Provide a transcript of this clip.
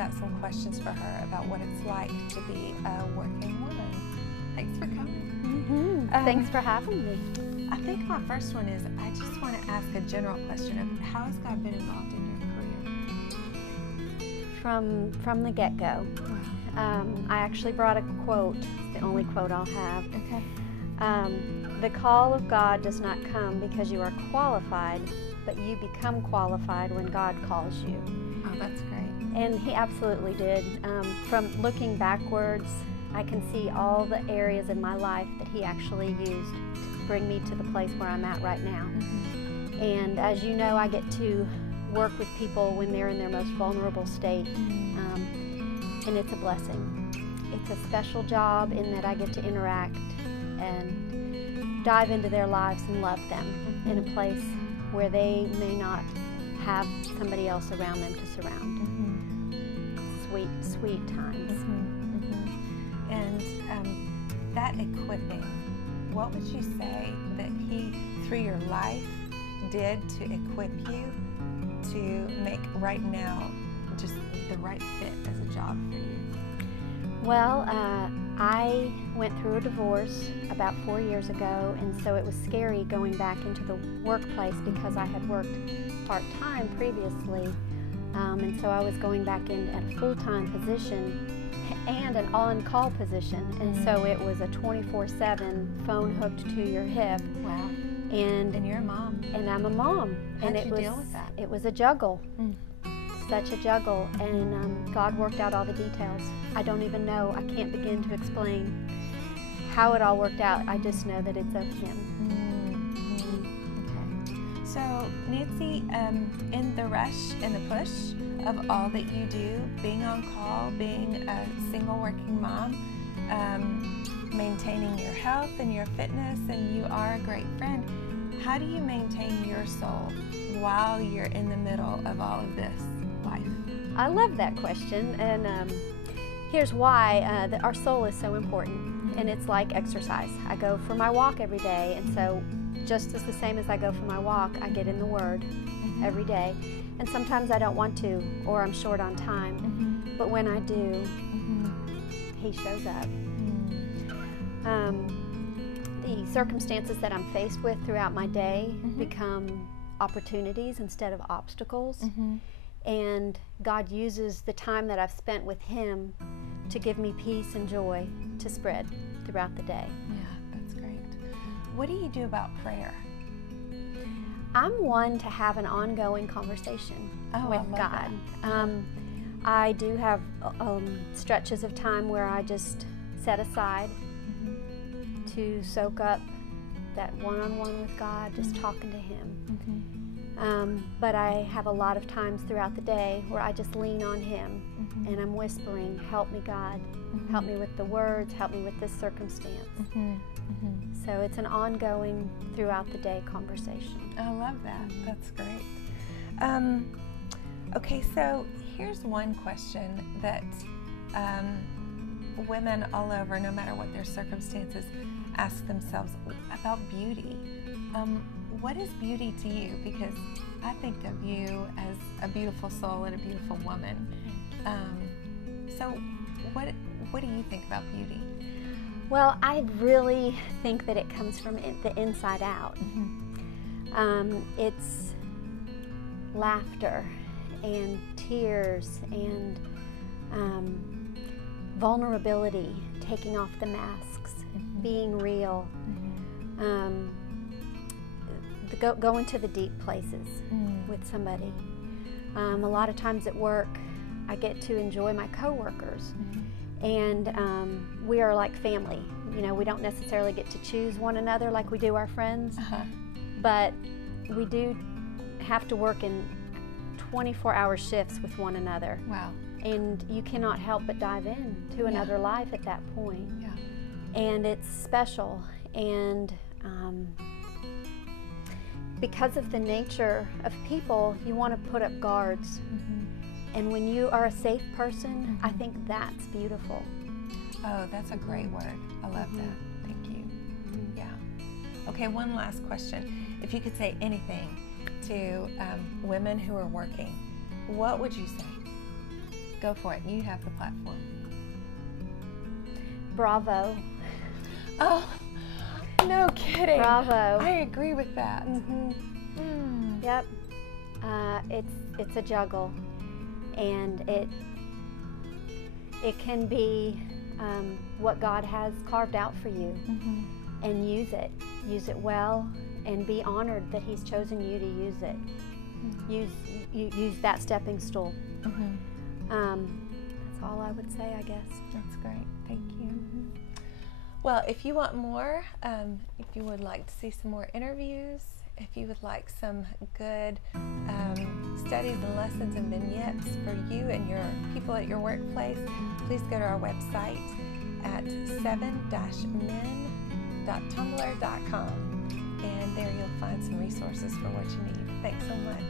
got some questions for her about what it's like to be a working woman. Thanks for coming. Thanks for having me. I think my first one is, I just want to ask a general question of how has God been involved in your career? From the get-go. I actually brought a quote. It's the only quote I'll have. Okay. The call of God does not come because you are qualified, but you become qualified when God calls you. Oh, that's great. And He absolutely did. From looking backwards, I can see all the areas in my life that He actually used to bring me to the place where I'm at right now. Mm-hmm. And as you know, I get to work with people when they're in their most vulnerable state, and it's a blessing. It's a special job in that I get to interact and dive into their lives and love them in a place where they may not have somebody else around them to surround. Sweet, sweet times. And that equipping, what would you say that He, through your life, did to equip you to make right now just the right fit as a job for you? Well, I went through a divorce about 4 years ago, and so it was scary going back into the workplace because I had worked part-time previously, and so I was going back in at a full-time position and an on-call position, and so it was a 24/7 phone hooked to your hip. Wow. And you're a mom. And I'm a mom. How'd you deal with that? It was a juggle. Such a juggle, and God worked out all the details. I don't even know, I can't begin to explain how it all worked out. I just know that it's of Him. Okay. So, Nancy, in the rush and the push of all that you do, being on call, being a single working mom, maintaining your health and your fitness, and you are a great friend, how do you maintain your soul while you're in the middle of all of this life? I love that question, and here's why. Our soul is so important, and it's like exercise. I go for my walk every day, and so just as the same as I go for my walk, I get in the Word every day. And sometimes I don't want to, or I'm short on time, but when I do, He shows up. The circumstances that I'm faced with throughout my day become opportunities instead of obstacles. And God uses the time that I've spent with Him to give me peace and joy to spread throughout the day. Yeah, that's great. What do you do about prayer? I'm one to have an ongoing conversation with God. I do have stretches of time where I just set aside to soak up that one-on-one with God, just talking to Him. But I have a lot of times throughout the day where I just lean on Him and I'm whispering, help me God, help me with the words, help me with this circumstance. So it's an ongoing throughout the day conversation. I love that. That's great. Okay, so here's one question that women all over, no matter what their circumstances, ask themselves about beauty. What is beauty to you? Because I think of you as a beautiful soul and a beautiful woman. So what do you think about beauty? Well, I really think that it comes from the inside out. It's laughter and tears and vulnerability, taking off the masks, being real, going to the deep places with somebody. A lot of times at work, I get to enjoy my coworkers, and we are like family. You know, we don't necessarily get to choose one another like we do our friends, but we do have to work in 24-hour shifts with one another. Wow. And you cannot help but dive in to another life at that point. And it's special, and because of the nature of people, you want to put up guards. And when you are a safe person, I think that's beautiful. Oh, that's a great word. I love that. Thank you. Yeah. Okay, one last question. If you could say anything to women who are working, what would you say? Go for it. You have the platform. Bravo. Oh, no kidding. Bravo. I agree with that. Yep. It's a juggle, and it can be what God has carved out for you, and use it well, and be honored that He's chosen you to use it. Use that stepping stool. That's all I would say, I guess. That's great. Thank you. Well, if you want more, if you would like to see some more interviews, if you would like some good studies and lessons and vignettes for you and your people at your workplace, please go to our website at 7-men.tumblr.com, and there you'll find some resources for what you need. Thanks so much.